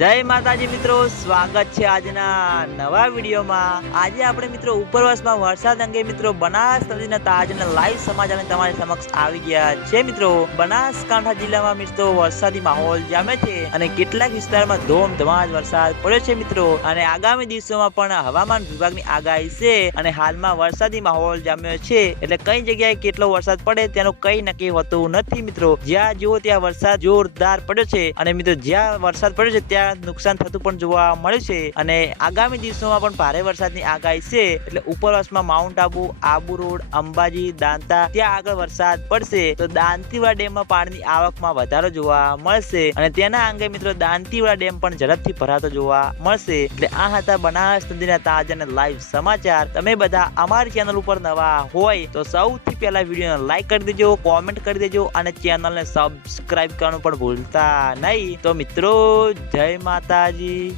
જય માતાજી મિત્રો, સ્વાગત છે આજના નવા વિડીયોમાં. આજે આપણે મિત્રો ઉપરવાસમાં વરસાદ અંગે મિત્રો બનાસ નદીના તાજના લાઈવ સમાચાર તમારી સમક્ષ આવી ગયા છે મિત્રો. બનાસકાંઠા જિલ્લામાં મિત્રો વરસાદી માહોલ જામે છે અને કેટલાક વિસ્તારમાં ધોમધમાજ વરસાદ પડ્યો છે મિત્રો. અને આગામી દિવસોમાં પણ હવામાન વિભાગની આગાહી છે અને હાલમાં વરસાદી માહોલ જામ્યો છે. એટલે કઈ જગ્યાએ કેટલો વરસાદ પડે તેનું કઈ નક્કી હોતું નથી મિત્રો. જ્યાં જુઓ ત્યાં વરસાદ જોરદાર પડ્યો છે. અને મિત્રો જ્યાં વરસાદ પડ્યો છે ત્યાં નુકસાન થતું પણ જોવા મળ્યું છે અને આગામી દિવસોમાં પણ ભારે વરસાદની આગાહી છે. એટલે ઉપરવાસમાં માઉન્ટ આબુ આબુ રોડ, અંબાજી, દાંતા, ત્યાં આગળ વરસાદ પડશે. તો દાંતીવાડા ડેમમાં પાણીની આવકમાં વધારો જોવા મળશે અને તેના અંગે મિત્રો દાંતીવાડા ડેમ પણ ઝડપથી ભરાતો જોવા મળશે. એટલે આ હતા બનાસ નદીના તાજા અને લાઈવ સમાચાર. તમે બધા અમારી ચેનલ ઉપર નવા હોય તો સૌથી પહેલા વિડીયોને લાઈક કરી દેજો કોમેન્ટ કરી દેજો અને ચેનલને સબસ્ક્રાઇબ કરવાનું પણ ભૂલતા નહીં. તો મિત્રો, જય માતાજી